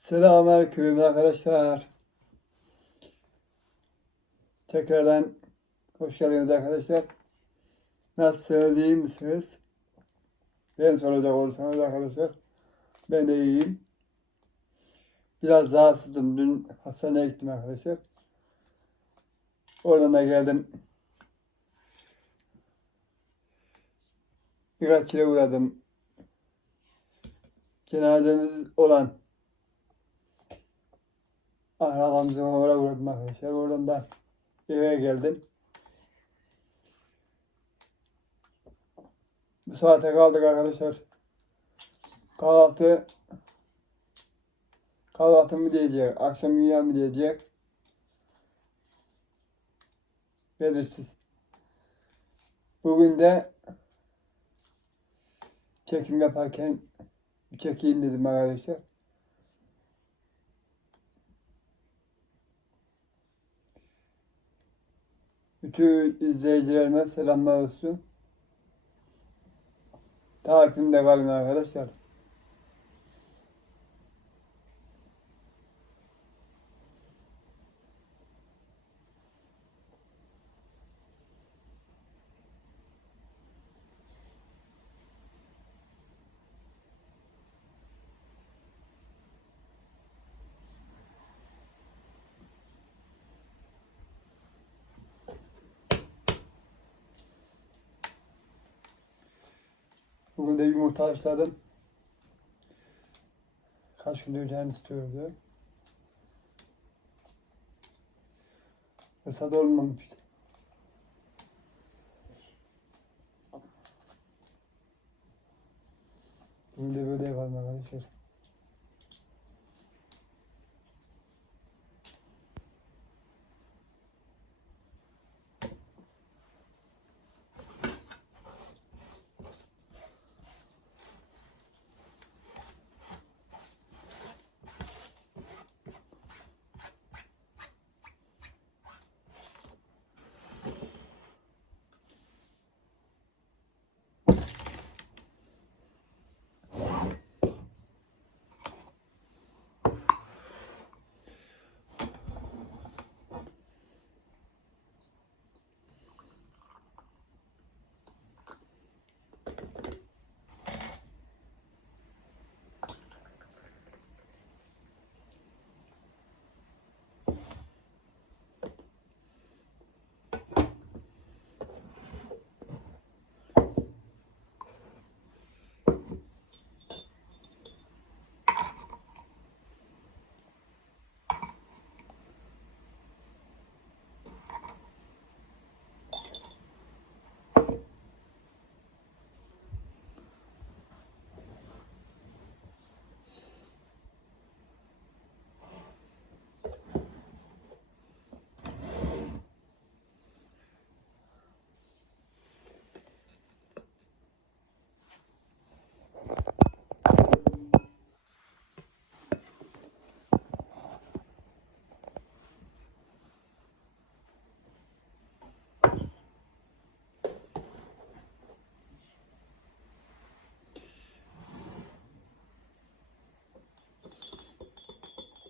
Selamünaleyküm arkadaşlar. Tekrardan hoş geldiniz arkadaşlar. Nasılsınız, iyi misiniz? Ben soracak olursanız arkadaşlar. Ben de iyiyim. Biraz rahatsızdım. Dün hastaneye gittim arkadaşlar. Oradan da geldim. Birkaç kere uğradım. Cenazemiz olan Akrabamızın oraya uğradım arkadaşlar. Oradan da eve geldim. Bu saate kaldık arkadaşlar. Kahvaltı kahvaltı mı diyecek, akşam yemeği mi diyecek? Belirsiz. Bugün de çekim yaparken çekeyim dedim arkadaşlar. Bütün izleyicilerime selamlar olsun. Takipimde kalın arkadaşlar. Bugün de yumurta haşladım. Kaç gündür canım istiyordu. Olmamıştı. Bugün de böyle yapalım arkadaşlar.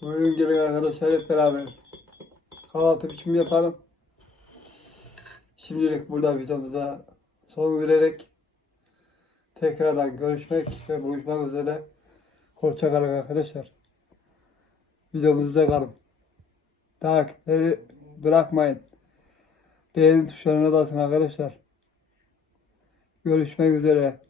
Buyurun gelin arkadaşlar hep beraber. Kahvaltı biçimi yapalım. Şimdilik burada videomuza son vererek tekrardan görüşmek ve buluşmak üzere. Hoşça kalın arkadaşlar. Videomuzda kalın. Takipleri bırakmayın. Beğeni tuşlarına basın arkadaşlar. Görüşmek üzere.